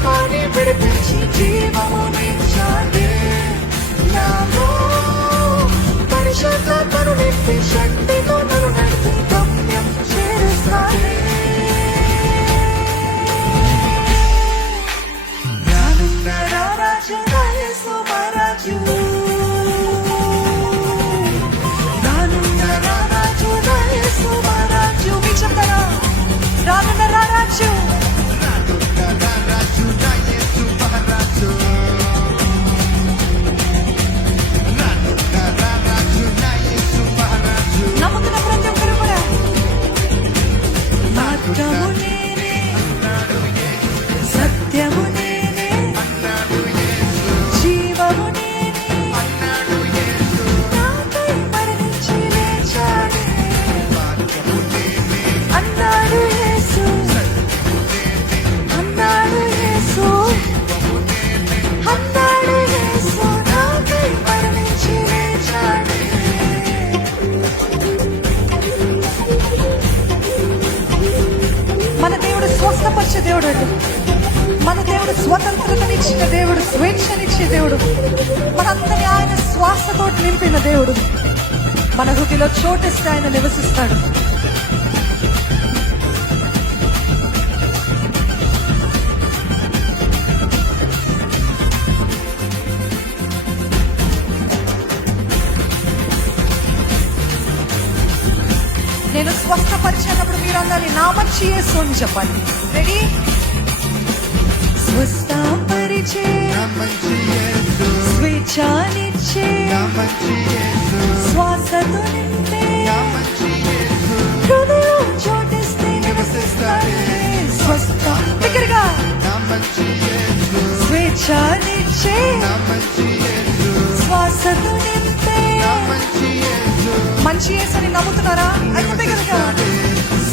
శాపాన్ని విడిపించి జీవమునిచ్చాడే. నాలో పరిశుద్ధాత్మను నింపి శక్తితో నన్ను నడిపి గమ్యం చేరుస్తాడే. రానున్న రారాజు నా యేసు మహారాజు, రానున్న రారాజు నా యేసు మహారాజు. మీ చెప్తారా? రానున్న రారాజు, రానున్న రారాజు నా యేసు మహారాజు, రానున్న రారాజు నా యేసు మహారాజు. నమ్ముతున్న ప్రతి ఒక్కరు కూడా మార్గము నేనే, సత్యము నేనే, జీవము నేనే, నాకై మరణించి లేచాడే అన్నాడు యేసు, అన్నాడు యేసు, అన్నాడు యేసు, నాకై మరణించి లేచాడే. మన దేవుడు స్వస్థపరిచే దేవుడు అండి. మన దేవుడు స్వతంత్రతనిచ్చిన దేవుడు, స్వేచ్ఛనిచ్చే దేవుడు. మనందరినీ ఆయన శ్వాసతో నింపిన దేవుడు. మన హృదయలో చోటిస్తే ఆయన నివసిస్తాడు. నేను స్వస్థపరిచేటప్పుడు మీరు అన్నది నా మంచి యేసు అని చెప్పాలి. రెడీ? స్వస్థపరిచే, నా మంచి యేసు, స్వేచ్ఛనిచ్చే, నా మంచి యేసు, శ్వాసతో నింపే, నా మంచి యేసు, హృదయం చోటిస్తే నివసిస్తాడే. స్వస్థ దగ్గరగా, నా మంచి యేసు, స్వేచ్ఛనిచ్చే, నా మంచి యేసు, శ్వాసతో నింపే. నా మంచి యేసు, మంచి యేసు అని నమ్ముతున్నారా? అయితే దగ్గరగా,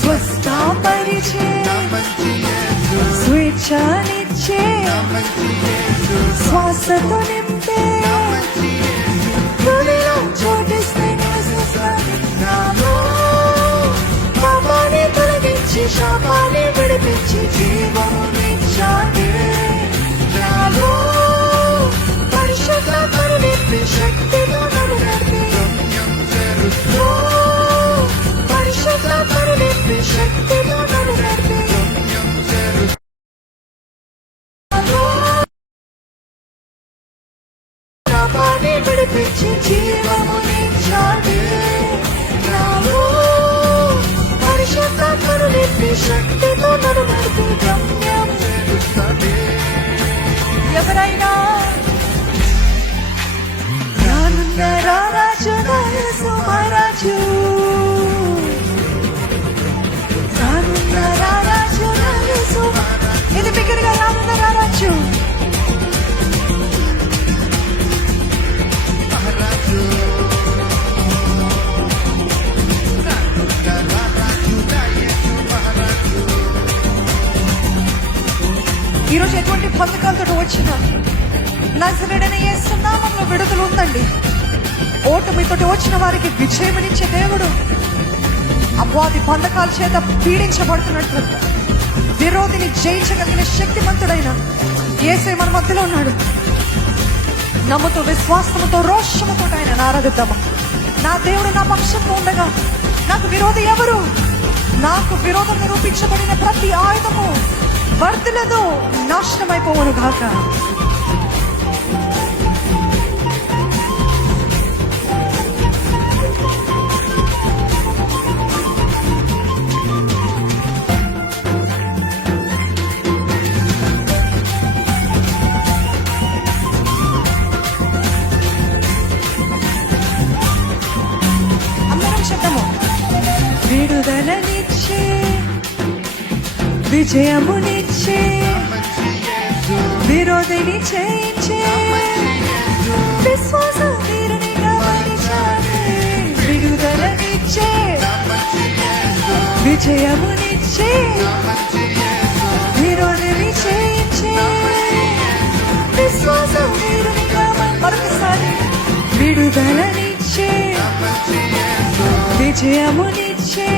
స్వస్థపరిచే, నా మంచి యేసు, స్వేచ్ఛనిచ్చే, నా మంచి యేసు, శ్వాసతో నింపే, నా మంచి యేసు. హృదయం చోటిస్తే నివసిస్తాడే. నాలో పాపాన్ని తొలగించి శాపాన్ని విడిపించి జీవమునిచ్చాడే. నాలో పరిశుద్ధాత్మను నింపి శక్తితో నన్ను నడిపి గమ్యం చేరుస్తా, పరిశుద్ధాత్మను నింపి శక్తితో నన్ను నడిపి గమ్యం చేరుస్తా. శాపాన్ని విడిపించి జీవమునిచ్చాడే. నాలో పరిశుద్ధాత్మను నింపి శక్తితో నన్ను నడిపి గమ్యం. ఎవరైనా రానున్న రారాజు నా యేసు మహారాజు, రానున్న రారాజు నా యేసు. ఇది బిగ్గరగా, రానున్న రారాజు, మహారాజు, రానున్న రారాజు నా యేసు మహారాజు. ఈరోజు ఎటువంటి బంధకాలతో వచ్చిన నజరేయుడైన యేసు నామములో విడుదల ఉందండి. ఓటమితో వచ్చిన వారికి విజయమునిచ్చే దేవుడు. అపవాది బంధకాల చేత పీడించబడుతున్నట్టు విరోధిని జయించగలిగిన శక్తిమంతుడైన యేసే మన మధ్యలో ఉన్నాడు. నమ్ముతూ, విశ్వాసముతో, రోషముతో ఆయన ఆరాధిద్దామా. నా దేవుడు నా పక్షంలో ఉండగా నాకు విరోధి ఎవరు? నాకు విరోధం నిరూపించబడిన ప్రతి ఆయుధము వర్ధిల్లదు, నాశనమైపోవను గాక. అందరం శబ్దము. విడుదలనిచ్చే, విజయమునిచ్చే, విరోధిని చేయించే, విశ్వాస వీరునిగా మలిచాడే. విడుదలనిచ్చే, విజయమునిచ్చే, విరోధిని చేయించే, విశ్వాస వీరునిగా మరొకసారి. విడుదలనిచ్చే, విజయమునిచ్చే,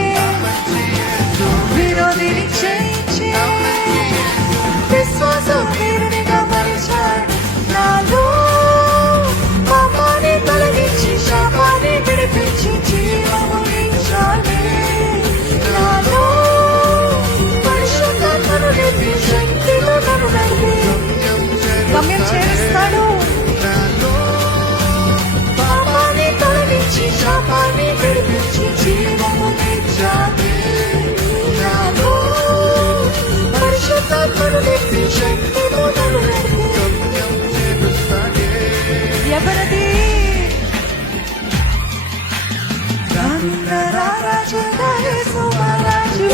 విరోధిని చేయించే, శ్వాస వీరినిగా మలిచాడు. నాలో పాపాన్ని తొలగించి శాపాన్ని విడిపించి జీవమునిచ్చాడే. నాలో పరిశుద్ధాత్మను నింపి శక్తిలో నన్ను నడిపి గమ్యం చేరుస్తాడు. పాపాన్ని తొలగించి శాపాన్ని విడిపించి జీవమునిచ్చాడే. నాలో పరిశుద్ధాత్మను నింపి శక్తిలో నన్ను నడిపి ఎవరది? రానున్న రారాజు నా యేసు మహారాజు.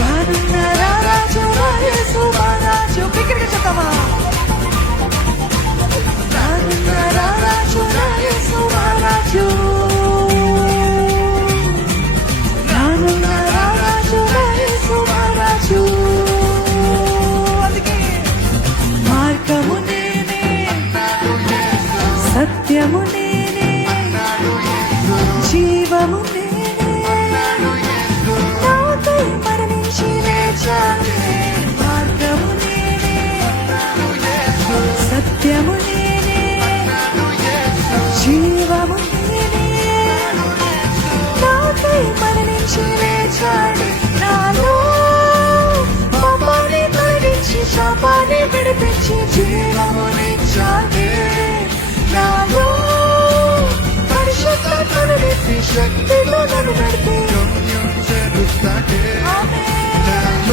రానున్న రారాజు నా యేసు మహారాజు. బిగ్గరగా చెప్తామా? రానున్న రారాజు నా యేసు మహారాజు. రానున్న రారాజు నా యేసు మహారాజు. అందుకే మార్గము నేనే, సత్యము నేనే, జీవము నేనే, నాకై మరణించి లేచానే. మార్గము నేనే, సత్యము నేనే, జీవము నేనే, నాకై మరణించి లేచాడు. నాలో పాపాన్ని తొలగించి శాపాన్ని విడిపించి జీవమునిచ్చాడే. నాలో పరిశుద్ధాత్మను నింపి శక్తిలో నన్ను నడిపి ఆమేన్.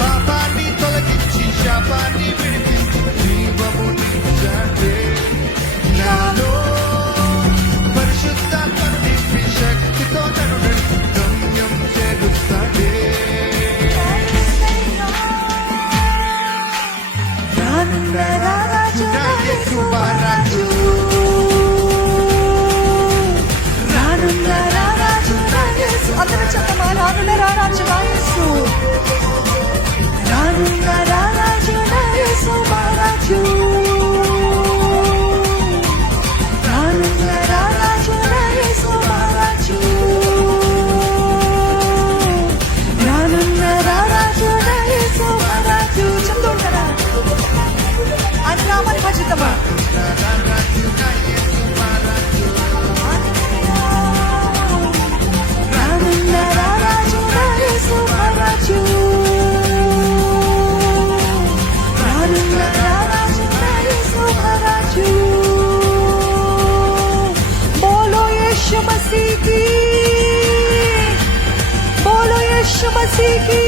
పాపాన్ని తొలగించి శాపాన్ని విడిపించి జీవమునిచ్చాడే. నాలో పరిశుద్ధాత్మను నింపి శక్తితో నన్ను నడిపి గమ్యం చేరుస్తాడే. రానున్న రారాజు నా యేసు మహారాజు. రానున్న రారాజు నా యేసు. అందరూ చెప్పమా? రానున్న రారాజు నా యేసు. రానున్న రారాజు నా యేసు మహారాజు. రానున్న రారాజు నా యేసు మహారాజు. రానున్న రారాజు నా యేసు మహారాజు. చెప్తూ ఉంటారా? ఆయన నామాన్ని భజిద్దామా? రానున్న రారాజు నా యేసు మహారాజు. రానున్న రారాజు నా యేసు మహారాజు. బోలో యేసు మసీహ్ కీ, బోలో యేసు మసీహ్ కీ.